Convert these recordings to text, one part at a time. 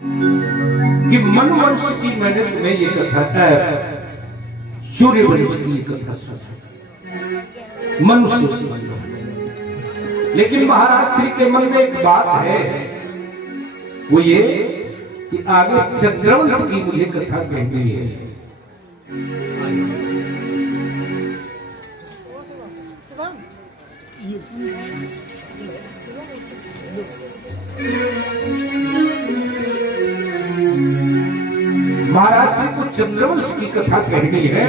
कि मनवंश की मैंने तुम्हें ये कथा सूर्यवंश की ये कथा सुनी मनुष्य। लेकिन महाराज श्री के मन में एक बात है, वो ये कि आगे चंद्रवंश की मुझे कथा कहनी है। महाराष्ट्र को चंद्रवंश की कथा कहनी है,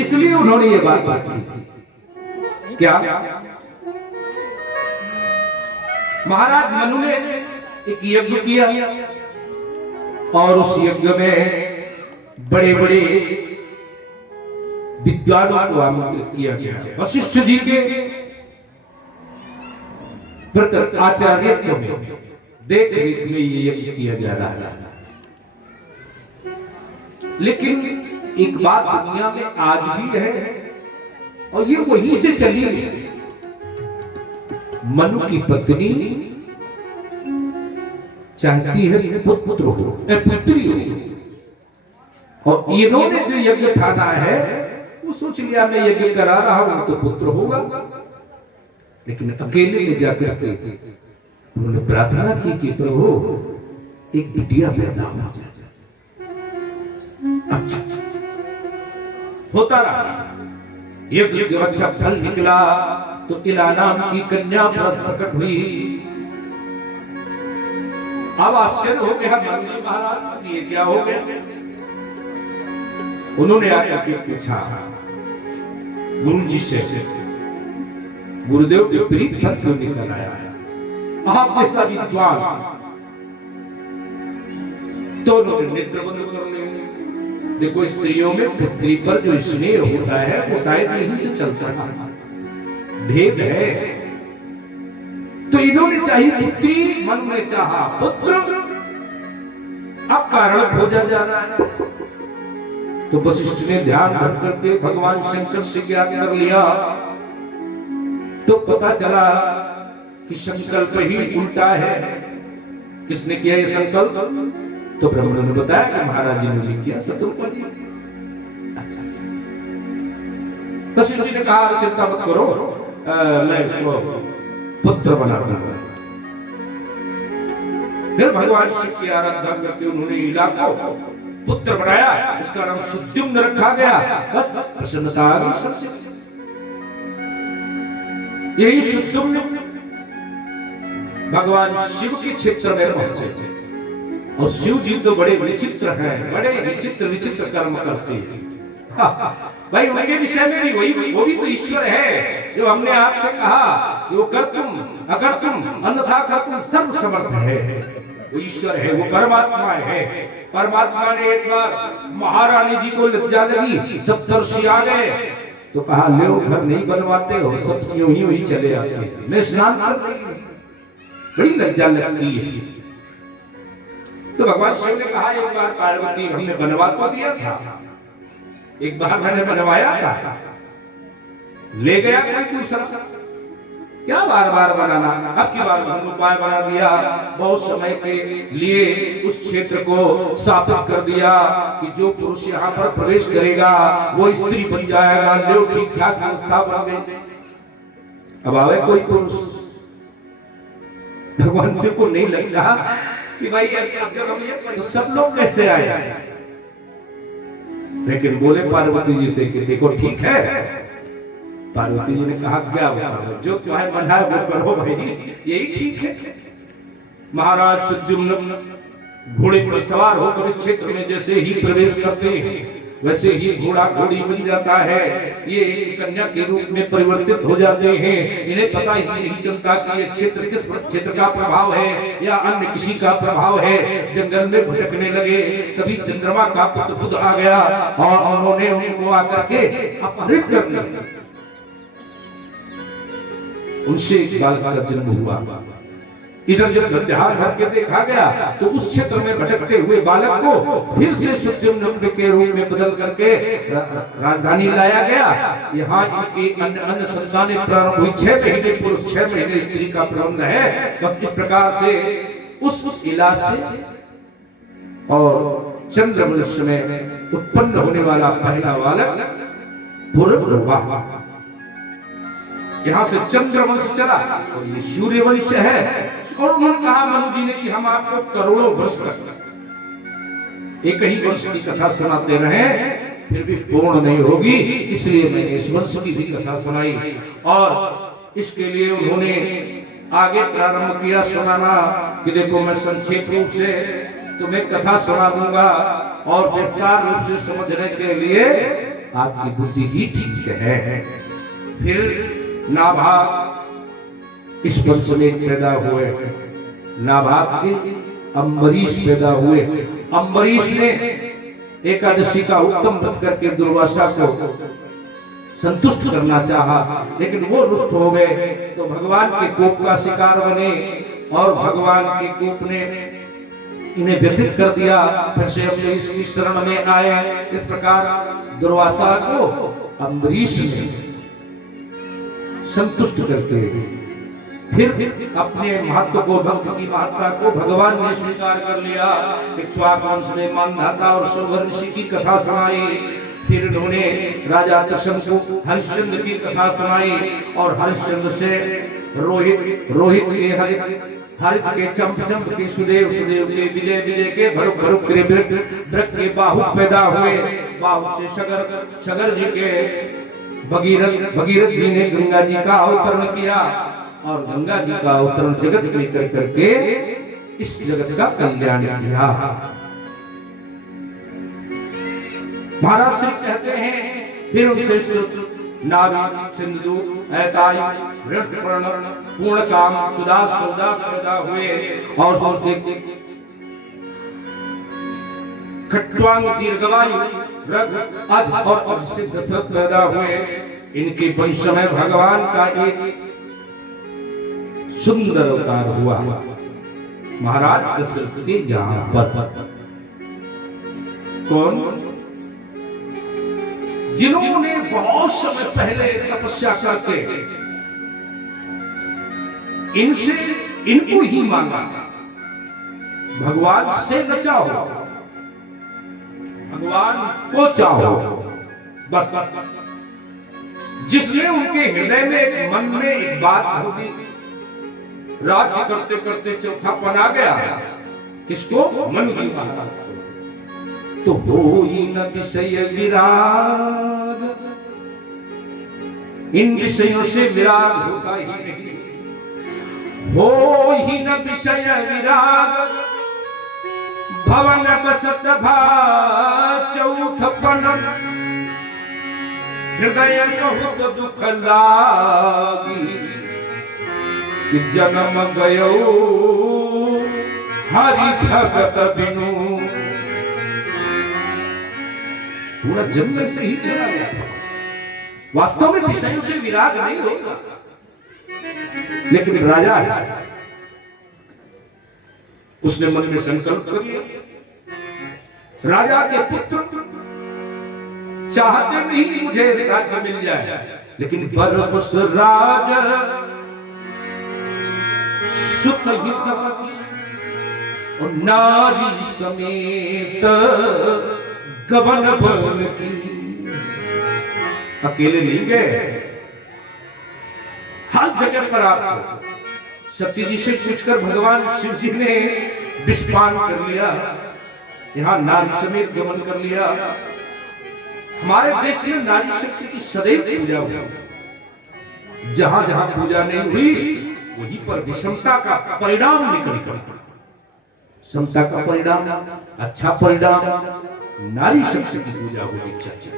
इसलिए उन्होंने ये बात की। क्या महाराज मनु ने एक यज्ञ किया और उस यज्ञ में बड़े बड़े विद्वानों को आमंत्रित किया गया। वशिष्ठ जी के आचार्यत्व में देख रेख में ये यज्ञ किया जा रहा है। लेकिन एक बात दुनिया में आज भी है और ये वहीं से चली है। मनु की पत्नी चाहती है पुत्र हो पुत्री हो, और इन्होंने जो यज्ञ ठाना है वो सोच लिया मैं यज्ञ करा रहा हूं तो पुत्र होगा। लेकिन अकेले में जाकर के उन्होंने प्रार्थना की कि प्रभु एक बिटिया पैदा हो जाए। अच्छा होता रहा, यज्ञ के अच्छा फल निकला तो इला नाम की कन्या प्रकट हुई। अब आश्चर्य हो गया मनु महाराज, ये क्या हो गया? उन्होंने आकर के पूछा गुरु जी से, गुरुदेव विपरीत फल क्यों निकल आया? आप जैसा विद्वान। तो उन्होंने नेत्र बंद कर लिए। देखो स्त्रियों में पुत्री पर जो स्नेह होता है वो शायद यहीं से चलता है, भेद है। तो इन्होंने चाही पुत्री, मन में चाहा पुत्र। अब कारण खोजा जा रहा है। तो वशिष्ठ ने ध्यान धर करके भगवान शंकर से ज्ञान कर लिया तो पता चला कि संकल्प ही उल्टा है। किसने किया ये संकल्प? तो ब्राह्मणों ने बताया कि महाराज जी ने किया, शत्रुघ्न जी। अच्छा, वशिष्ठ जी ने कहा चिंता मत करो, मैं इसको पुत्र बना दूंगा। फिर भगवान शिव की आराधना करके उन्होंने इलाका पुत्र बनाया, उसका नाम सुद्युम्न रखा गया। बस प्रसन्नता आ गई सबसे। यही सुद्युम्न भगवान शिव के क्षेत्र में पहुंचे थे। और शिव जी तो बड़े विचित्र हैं, बड़े विचित्र विचित्र कर्म करते हैं। भाई उनके विषय में भी वही, वो भी तो ईश्वर है जो हमने आपसे कहा कि वो कर्तुम अकर्तुम अन्यथा कर्तुम सर्व समर्थ है। वो ईश्वर है, वो परमात्मा है। परमात्मा ने एक बार महारानी जी को लज्जा लगी, सप्तर्षि आ गए तो कहा ले घर नहीं बनवाते हो, सब यूं ही चले आते हैं, मैं स्नान कर बड़ी लज्जा लगती है। तो भगवान शिव ने कहा एक बार पार्वती हमने बनवा तो दिया था, एक बार मैंने बनवाया था, ले गया कोई शर्त, क्या बार बार बनाना? अब की बार हमने उपाय बना दिया, बहुत समय के लिए उस क्षेत्र को स्थापित कर दिया कि जो पुरुष यहाँ पर प्रवेश करेगा वो स्त्री बन जाएगा। ले ठीक ठाक व्यवस्था बन गई। अब आवे कोई पुरुष, भगवान शिव को नहीं लग रहा कि भाई जब हम ये सब लोग कैसे आए, लेकिन बोले पार्वती जी से कि देखो ठीक है। पार्वती जी ने कहा क्या होगा, जो तुम्हें बना है वो करो भाई, यही ठीक है। महाराज सुद्युम्न घोड़े पर सवार होकर इस क्षेत्र में जैसे ही प्रवेश करते हैं वैसे ही घोड़ा घोड़ी बन जाता है, ये कन्या के रूप में परिवर्तित हो जाते हैं। इन्हें पता ही नहीं चलता कि ये क्षेत्र किस क्षेत्र का प्रभाव है या अन्य किसी का प्रभाव है। जंगल में भटकने लगे, तभी चंद्रमा का पुत्र बुध आ गया और उन्होंने उनको आकर के अपहरित कर लिया। उनसे एक बालक का जन्म हुआ। इधर जब ध्यान भर के देखा गया तो उस क्षेत्र में भटकते हुए बालक को फिर से सुद्युम्न के रूप में बदल करके राजधानी लाया गया। यहाँ इनकी अन्य संतानें प्रारंभ हुई। 6 महीने पुरुष 6 महीने स्त्री का प्रबंध है। बस इस प्रकार से उस इलाज से और चंद्रवंश में उत्पन्न होने वाला पहला बालक पुरंदर। यहां से चंद्रवंश चला और ये सूर्यवंश है। और उन्होंने कहा मनु जी ने कि हम आपको करोड़ों वर्ष तक एक ही वंश की कथा सुनाते रहे, फिर भी पूर्ण नहीं होगी, इसलिए मैंने इस वंश की भी कथा सुनाई। और इसके लिए उन्होंने आगे प्रारंभ किया सुनाना कि देखो मैं संक्षेप रूप से तुम्हें कथा सुना दूंगा और विस्तार रूप से समझने के लिए आपकी बुद्धि ही ठीक है। फिर नाभाग इस वंश में पैदा हुए। नाभाग के अम्बरीश पैदा हुए। अम्बरीश ने एकादशी का उत्तम व्रत करके दुर्वासा को संतुष्ट करना चाहा, लेकिन वो रुष्ट हो गए तो भगवान के कोप का शिकार बने और भगवान के कोप ने इन्हें व्यथित कर दिया। फिर से अपने इसकी शरण में आए। इस प्रकार दुर्वासा को अम्बरीश ने संतुष्ट करके फिर अपने महत्व को, भक्त की महत्ता को भगवान ने स्वीकार कर लिया। इक्ष्वाकु वंश ने मानधाता और शोभन ऋषि की कथा सुनाई। फिर उन्होंने राजा दशम को हरिश्चंद्र की कथा सुनाई और हरिश्चंद्र से रोहित के हरित के चंप के सुदेव के विजय के भरुक के वृक के बाहु पैदा हुए। बाहु से सगर जी के भगीरथ जी ने गंगा जी का अवतरण किया और गंगा जी का अवतरण जगत में कर करके इस जगत का कल्याण किया। महाराज श्री कहते हैं फिर उनसे नाभि सिंधु ऐताई ऋतपर्ण पूर्ण काम सुदास पैदा हुए और उसके खट्वांग दीर्घवायु रग अज और अज से दशरथ पैदा हुए। इनके वंश में भगवान का एक सुंदर अवतार हुआ महाराज दशरथ के यहाँ पर। कौन? जिन्होंने बहुत समय पहले तपस्या करके इनको ही मांगा, भगवान से न चाहो, भगवान को चाहो बस। जिसने उनके हृदय में मन में एक बात होगी, राज्य करते करते चौथापन आ गया, किसको? मन की बात। तो होई न विषय विराग, इन विषयों से विराग होगा ही नहीं। होई न विषय विराग, भवन बसत भा चौथपन, हृदय बहुत दुख लागी, कि जन्म गयो हरि भगत बिनु। पूरा जन्म से ही चला गया। वास्तव में विषयों से विराग नहीं होगा, लेकिन राजा है, उसने मन में संकल्प कर लिया। राजा के पुत्र चाहते नहीं मुझे राज्य मिल जाए, लेकिन बरबस राज सुख हितवती और नारी समेत गबन बन की। अकेले नहीं गए, हर जगह पर आपको सती जी से पूछकर भगवान शिव जी ने विषपान कर लिया, यहाँ नारी समेत गमन कर लिया। हमारे देश में नारी शक्ति की सदैव पूजा हुई। जहां जहां पूजा नहीं हुई वहीं पर विषमता का परिणाम निकल कर, समता का परिणाम, अच्छा परिणाम, नारी शक्ति की पूजा होनी चाहिए।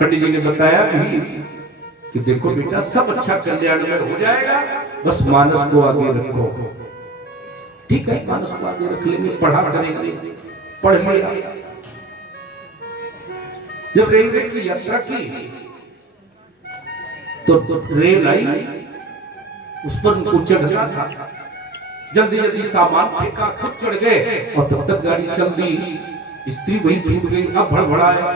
पंडित जी ने बताया कि देखो बेटा, सब अच्छा कल्याण में हो जाएगा, बस मानस को आगे रखो। ठीक है, मानस को आगे रख लेंगे, पढ़ा करेंगे, पढ़ लिया। जब रेलवे की यात्रा की तो रेल आई, उस पर उनको चढ़ना था, जल्दी जल्दी सामान फेंका, खुद चढ़ गए और तब तक गाड़ी चल रही, स्त्री वहीं छूट गई। अब भड़बड़ाए,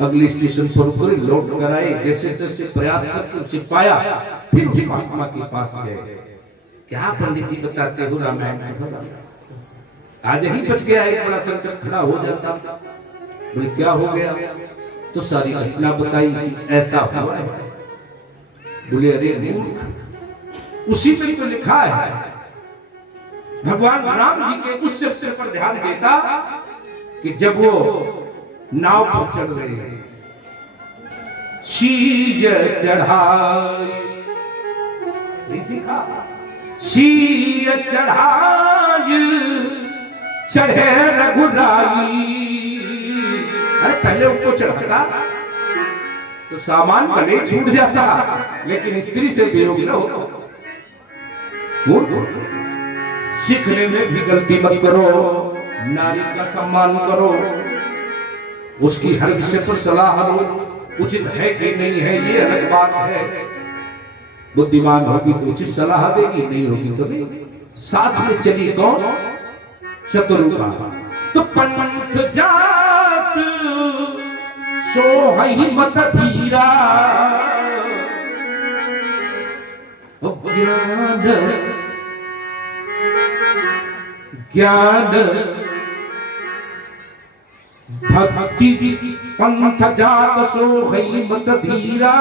अगले स्टेशन पर उतरे, लौट कर आए, जैसे तैसे प्रयास करके उसे पाया। फिर उस महात्मा के पास गए क्या पंडित जी बताते हो रामायण? आज ही बच गया, एक बड़ा संकट खड़ा हो जाता। बोले क्या हो गया? तो सारी घटना बताई, ऐसा हुआ है। बोले अरे मूर्ख, उसी में तो लिखा है। भगवान राम जी के उस चरित्र पर ध्यान देता कि जब वो नाव पर चढ़ रहे हैं, शीज चढ़ाई, शीज चढ़ाई चढ़े रघुराई। अरे पहले उनको चढ़ाता तो सामान भले छूट जाता, लेकिन स्त्री से वियोग न हो। सीखने में भी गलती मत करो, नारी का सम्मान करो, उसकी हर विषय पर सलाह लो, उचित है कि नहीं है ये अलग बात है। बुद्धिमान होगी तो उचित सलाह देगी, नहीं होगी तो नहीं। साथ में चली कौन? शत्रुघ्न। तो पंथ जात सोहई मत धीरा, ज्ञान ज्ञान भक्ति पंथ जात सोहई मत धीरा,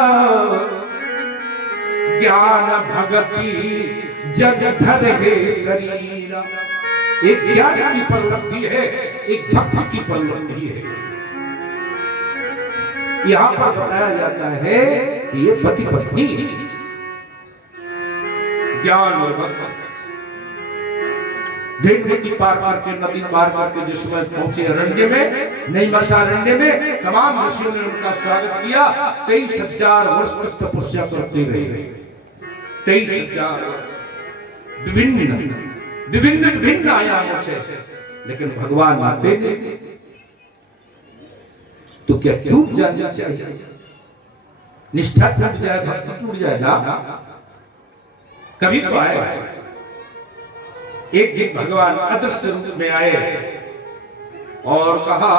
ज्ञान भगति जग धर है शरीरा। एक ज्ञान की प्रवृत्ति है, एक भक्ति की प्रवृत्ति है। यहां पर बताया जाता है कि ये पति पत्नी ज्ञान और भक्ति नदी पार करके, नदी पार करके जिस समय पहुंचे अरण्य में, नैमिषारण्य में, तमाम ऋषियों ने उनका स्वागत किया। 23,000 वर्ष तक तपस्या करते रहे। 23,000 विभिन्न विभिन्न विभिन्न आयामों से, लेकिन भगवान आते नहीं तो क्या टूट जाना चाहिए? निष्ठा टूट जाए, भक्ति टूट जाए ना। कभी तो आए, एक दिन भगवान अदृश्य रूप में आए और कहा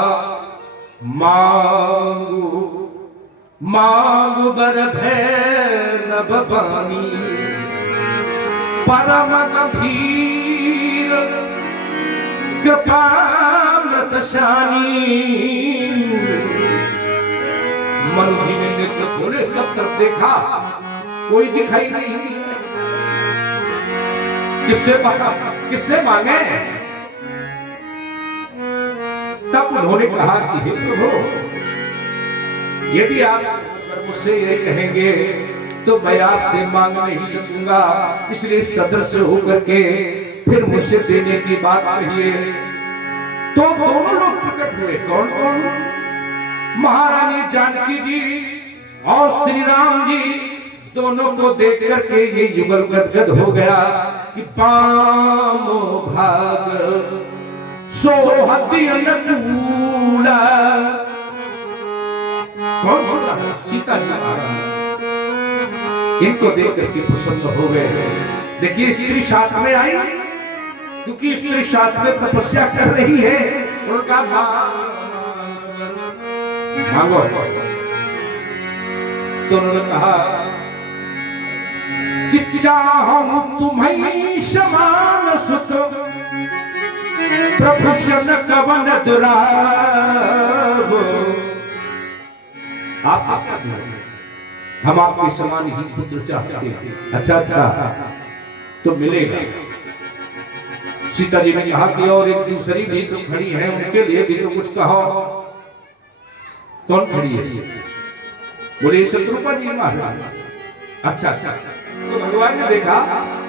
मांगू मांगू बर भैरव बानी, परम गंभीर कृपामृत शानी। मनु जी ने नेत्र खोले, सब तरफ देखा, कोई दिखाई नहीं। किससे मांगे? तब उन्होंने कहा कि हे प्रभु, यदि आप मुझसे ये कहेंगे तो मैं आपसे मांग नहीं सकूंगा, इसलिए सदस्य होकर के फिर मुझसे देने की बात कहिए। तो दोनों लोग प्रकट हुए। कौन कौन? महारानी जानकी जी और श्री राम जी। दोनों को देख करके ये युगल गदगद हो गया कि पामो भाग सोहति अनुकूला। कौन सुना? सीता जी महारानी। इनको देख करके प्रसन्न हो गए। देखिए स्त्री साथ में आई, क्योंकि स्त्री साथ में तपस्या कर रही है। उनका मांगो। तो उन्होंने कहा कि चाहूं तुम्हें समान सुत, प्रभु शन कवन दुराव। आप हम आपके समान ही पुत्र चाहते हैं। अच्छा तो मिलेगा। सीता जी ने कहा कि और एक दूसरी भी तो खड़ी है, उनके लिए भी तो कुछ कहो। कौन खड़ी है? बोले शत्रुपा जी महाराज। अच्छा तो भगवान ने देखा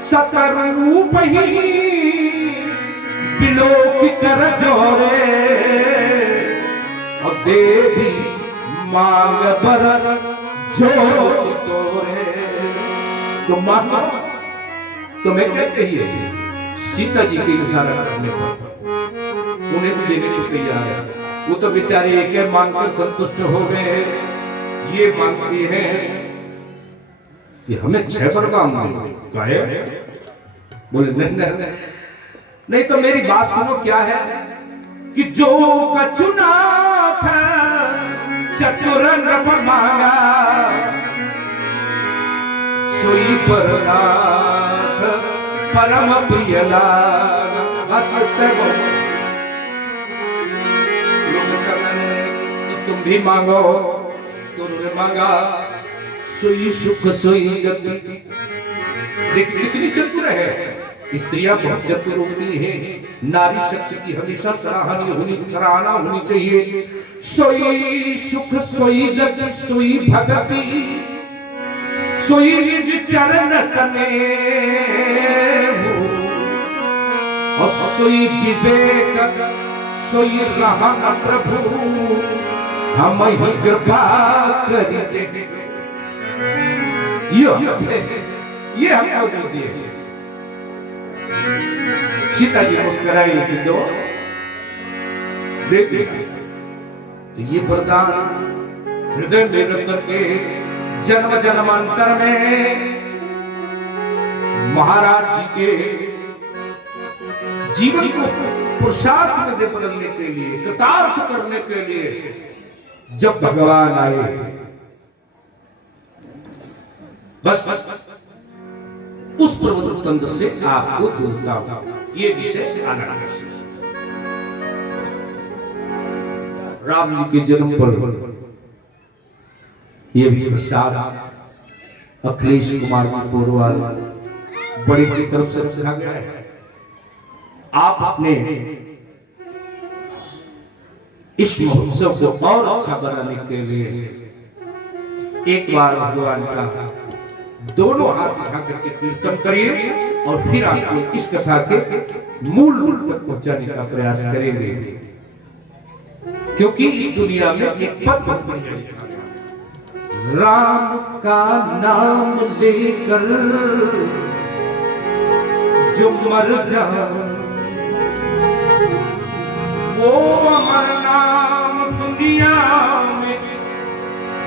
सतरूप ही बिलोक कर जोरे, और देवी मांग बर जो चितोरे। तो मांगो, तुम्हें क्या चाहिए? सीता जी के इशारा करने पर उन्हें भी देने को तैयार है। वो तो बेचारे एक मांग कर संतुष्ट हो गए। ये मांगती है कि हमें 6 वरदान दे। बोले नहीं तो मेरी बात सुनो। क्या है कि जो का चुना था चतुर नभ मांगा, सोई पर नाथ परम प्रिय लागा। तुम भी मांगो, तुमने मांगा सोई सुख सोई गति। देख कितनी चतुर है स्त्रियां, बहुत चतुर होती है। नारी शक्ति की हमेशा सराहना होनी चाहिए। सोई सुख सोई गति सोई भगति सोई निज चरण सने और सोई विवेक सोई रहन प्रभु हम ही कृपा कर दे। ये हमको दीजिए। सीता जी मुस्कुराई थी जो देख तो ये वरदान हृदय में करके जन्म जन्मांतर में महाराज जी के जीवन को पुरुषार्थ में बदलने के लिए, कृतार्थ करने के लिए जब भगवान आए, बस उस प्रबोध तंत्र से आपको जोड़ता हूं। ये विषय आना है। राम जी के जन्म पर ये भी प्रसाद अखिलेश कुमार जी पोरवाल बड़ी बड़ी तरफ से रखा गया है। आप अपने इस महोत्सव को और अच्छा बनाने के लिए एक बार भगवान का दोनों हाथ उठा करके कीर्तन करिए और फिर आपको इस कथा के मूल रूप तक पहुंचाने का प्रयास करेंगे, क्योंकि इस दुनिया में एक पद बहुत बढ़िया लिखा गया, राम का नाम लेकर जो मर जाए वो अमर नाम दुनिया में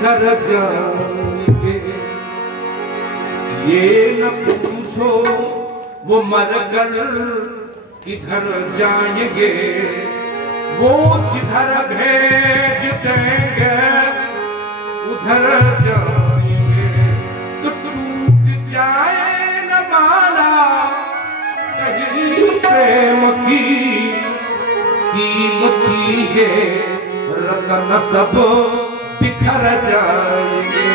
कर जाएंगे। ये न पूछो वो मरकर किधर जाएंगे, वो जिधर भेज देंगे उधर जाएंगे। तो टूट जाए न माला कहीं प्रेम की, कीमती है रतन सब बिखर जाएंगे।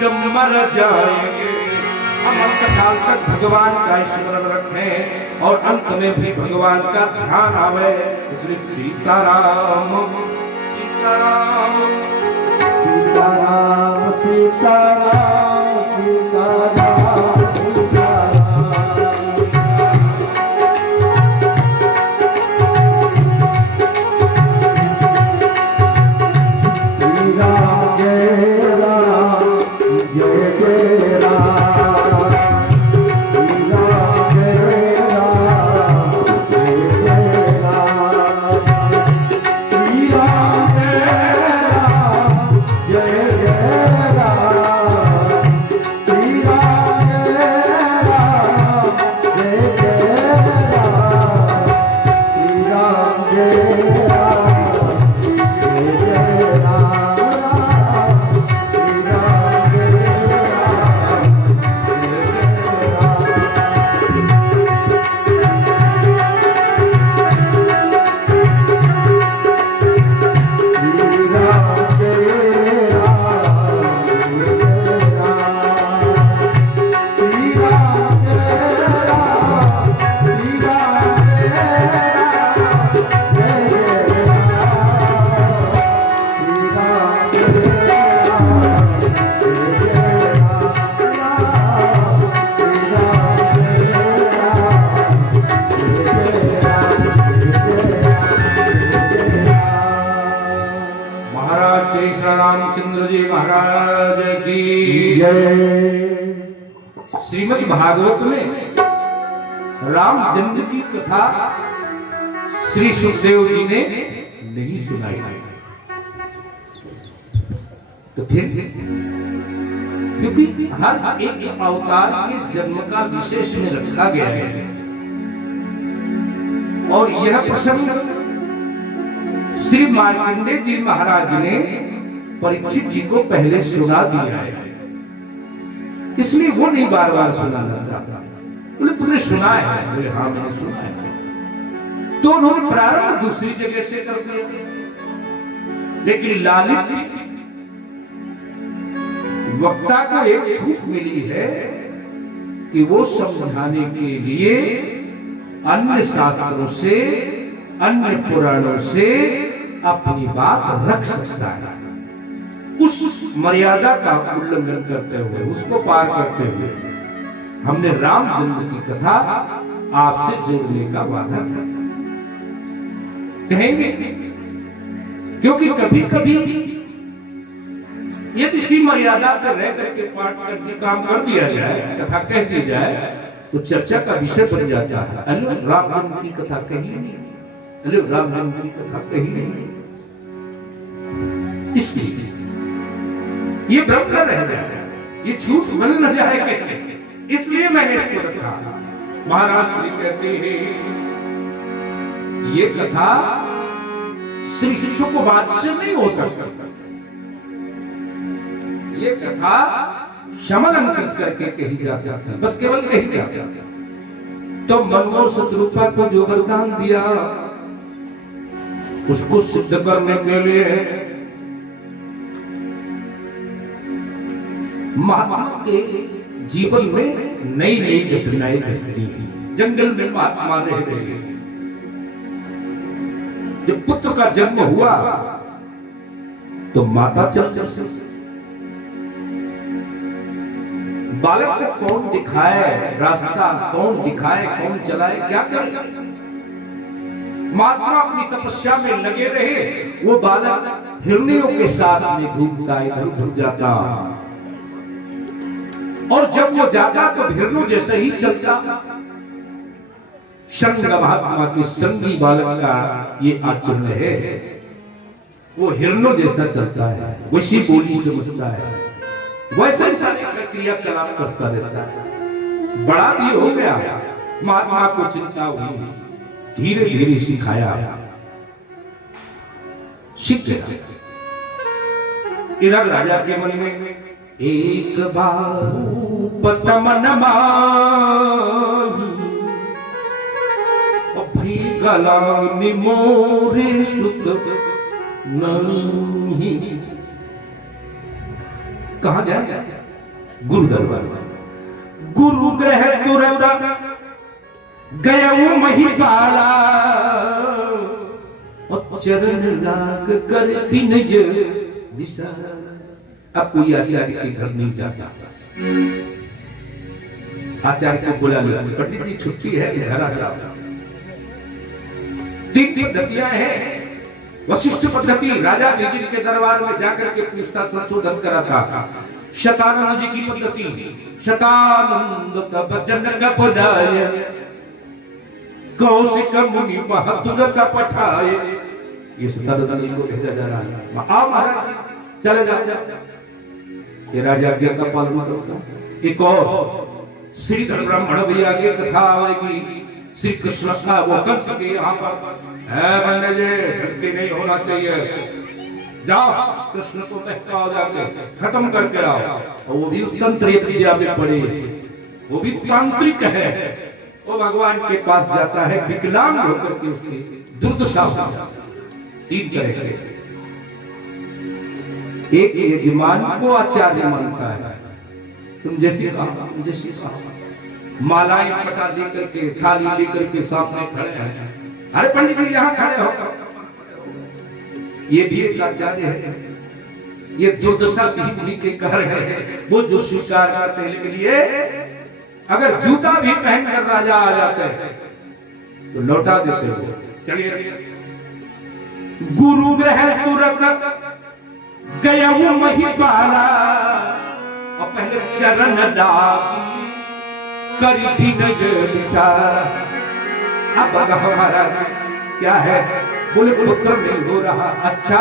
जब मर जाएंगे हम अंत काल तक भगवान का स्मरण रखें और अंत में भी भगवान का ध्यान आवे। इसलिए सीताराम सीताराम सीताराम सीताराम सीताराम रामचंद्र जी महाराज की जय। श्रीमद् भागवत में राम जन्म की कथा श्री सुखदेव जी ने नहीं सुनाई, तो फिर क्योंकि हर एक अवतार के जन्म का विशेष में रखा गया है और यह प्रसंग श्री मार्कंडेय जी महाराज ने परीक्षित जी को पहले सुना दिया है। इसलिए वो नहीं बार बार सुनाना चाहता। बोले तुमने सुना है? बोले हाँ मैंने सुना है। तो उन्होंने प्रारंभ दूसरी जगह से कर दिया, लेकिन लालित वक्ता को एक छूट मिली है कि वो समझाने के लिए अन्य शास्त्रों से, अन्य पुराणों से अपनी बात रख सकता है। उस मर्यादा का उल्लंघन करते हुए, उसको पार करते हुए हमने रामचंद्र की कथा आपसे जोड़ने का वादा किया। कहेंगे क्योंकि कभी कभी यदि इसी मर्यादा पर रह करके पाठ करके काम कर दिया जाए, कथा कह दी जाए, तो चर्चा का विषय बन जाता है। अरे रामचंद्र की कथा कही नहीं, अरे रामचंद्र की कथा कही नहीं। इसलिए ये भ्रम न रह जाए, ये छूट बन न जाए, इसलिए मैंने इसको रखा। महाराज श्री कहते हैं ये कथा श्री शिष्य को बादशाह नहीं हो सकता, ये कथा शमन अंकित करके कही जा सकती, बस केवल कही जा सकती। तो मनमोह शत्रुपा को जो वरदान दिया उसको सिद्ध करने के लिए महात्मा के जीवन में नई नई घटनाएं घटती थी। जंगल में महात्मा रह रहे, जब पुत्र का जन्म हुआ तो माता चल बालक को कौन दिखाए रास्ता, कौन दिखाए, कौन चलाए, क्या करे? महात्मा अपनी तपस्या में लगे रहे। वो बालक हिरनियों के साथ में घूमता, इधर उधर जाता, और जब वो जाता तो हिरनों जैसे ही चलता। संग महात्मा के संगी बालक का ये आचरण है, वो हिरनों जैसा चलता है, वैसी बोली समझता है, वैसे ही सारी क्रियाकलाप करता रहता है। बड़ा भी हो गया, महात्मा को चिंता हुई, धीरे धीरे सिखाया, सीख गया। इधर राजा के मन में एक बार तमन माही गलानी मोरे सुत नहीं। कहां जाए? गुरु दरबार। गुरु ग्रह तुरंत गया महिपाला, चरण लाग कर विनय विशाला। अब कोई आचार्य के घर नहीं जाता, आचार्य को बुला लिया, पंडित जी छुट्टी है, इधर आ जाओ। तीन पद्धतियां हैं। वशिष्ठ पद्धति, राजा विजित के दरबार में जाकर के पूछता, संशोधन करा था। शतानंद जी की पद्धति, शतानंद तब जनक पधाय, कौशिक मुनि तुरंत पठाए। इस शतानंद जी को भेजा जा रहा है, आओ महाराज चले जाओ। ये राजा आज्ञा का पालन करता। एक और श्रीधर ब्राह्मण भी आगे कथा आएगी। श्री कृष्ण का वो कंस के यहाँ पर है, मैंने ये गलती नहीं होना चाहिए, जाओ कृष्ण को महकाओ, जाके खत्म करके आओ। और वो भी तंत्र विद्या में पढ़े, वो भी तांत्रिक है। वो भगवान के पास जाता है, विकलांग होकर के उसकी दुर्दशा। तीन तरह के, एक यजमान को आचार्य मानता है, तुम जैसी कहा, जैसी कहा, मालाएं पटा लेकर के, थाली लेकर के सामने खड़े हैं। अरे पंडित जी यहाँ खड़े हो, ये भी एक आचार्य है। ये दुर्दशा भी के कह रहे हैं, वो जो स्वीकार करने के लिए अगर जूता भी पहनकर राजा आ जाते हैं तो लौटा देते हो। चलिए, गुरु ग्रह तुरंत गया वो महिपाला, और पहले चरण दागी कर विनय विशाला। अब हमारा क्या है? बोले पुत्र नहीं हो रहा। अच्छा,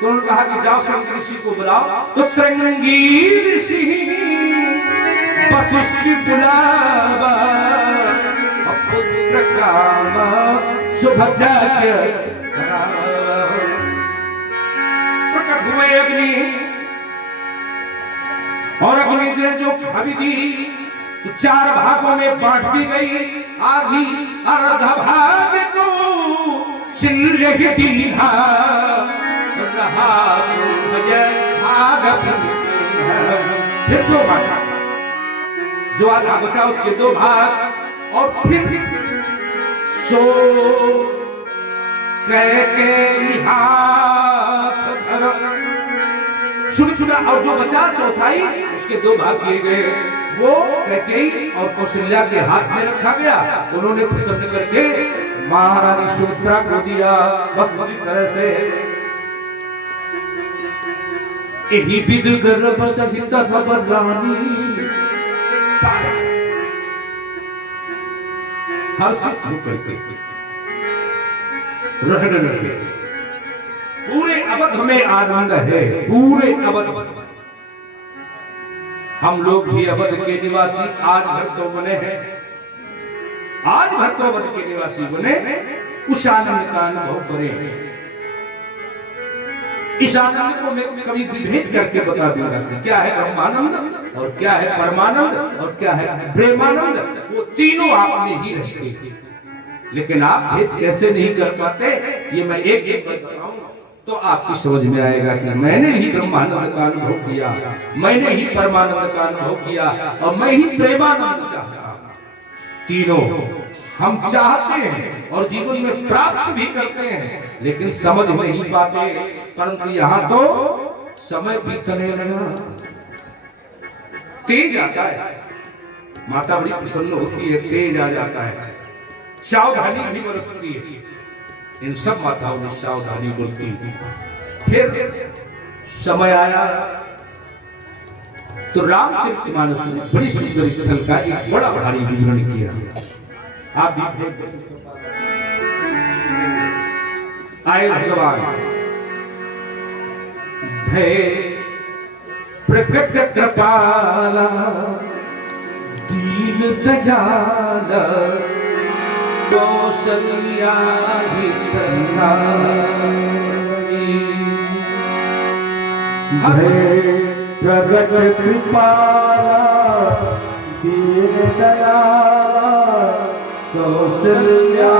तो उन्होंने कहा कि जाओ श्रृंगी ऋषि को बुलाओ। तो श्रृंगी ऋषि वशिष्ठ बुलावा, पुत्र काम शुभ यज्ञ प्रकट हुए अग्नि, और अग्नि मुझे जो खबी दी तो 4 भागों में बांट दी गई। आधी अर्ध भाग को छिल्ले ही दीना रहा मुझे भाग फिर 2 भाग, जो आधा बचा उसके 2 भाग। और फिर सो कह के हाथ भर सुना, और जो बचा चौथाई उसके 2 भाग किए गए। वो कैकेयी और कौशल्या के हाथ में रखा गया। उन्होंने प्रसन्न करके महारानी सुमित्रा को दिया। बस उसी तरह से यही विद गर्भ सहित रानी हर्षित होकर के रहने लगे। पूरे अवध में आनंद है, पूरे अवध। हम लोग भी अवध के निवासी आज भर तो बने हैं, आज भर तो अवध के निवासी बने, उस आनंद का अनुभव करें। इस आनंद को मैं कभी विभेद करके बता दूंगा कि क्या है ब्रह्मानंद और क्या है परमानंद और क्या है प्रेमानंद। वो तीनों आप में ही रहते हैं, लेकिन आप भेद कैसे नहीं कर पाते, ये मैं एक बताऊं तो आपकी समझ में आएगा कि मैंने ही ब्रह्मानंद का अनुभव किया, मैंने ही परमानंद का अनुभव किया और मैं ही प्रेमानंद चाहता। तीनों हम चाहते हैं और जीवन में प्राप्त भी करते हैं, लेकिन समझ नहीं पाते। परंतु यहाँ तो समय बीतने लगा, तेज आता है, माता बड़ी प्रसन्न होती है, तेज आ जाता है, सावधानी भी बरसती है। इन सब माताओं ने सावधानी बोलती थी। फिर समय आया तो रामचरितमानस ने बड़ी सुंदर स्थल का एक बड़ा भारी विवरण किया। आप भी आए भगवान भय प्रकट कृपाला दीन दयाला कौशल्या प्रगट कृपाला दीन दयाला कौशल्या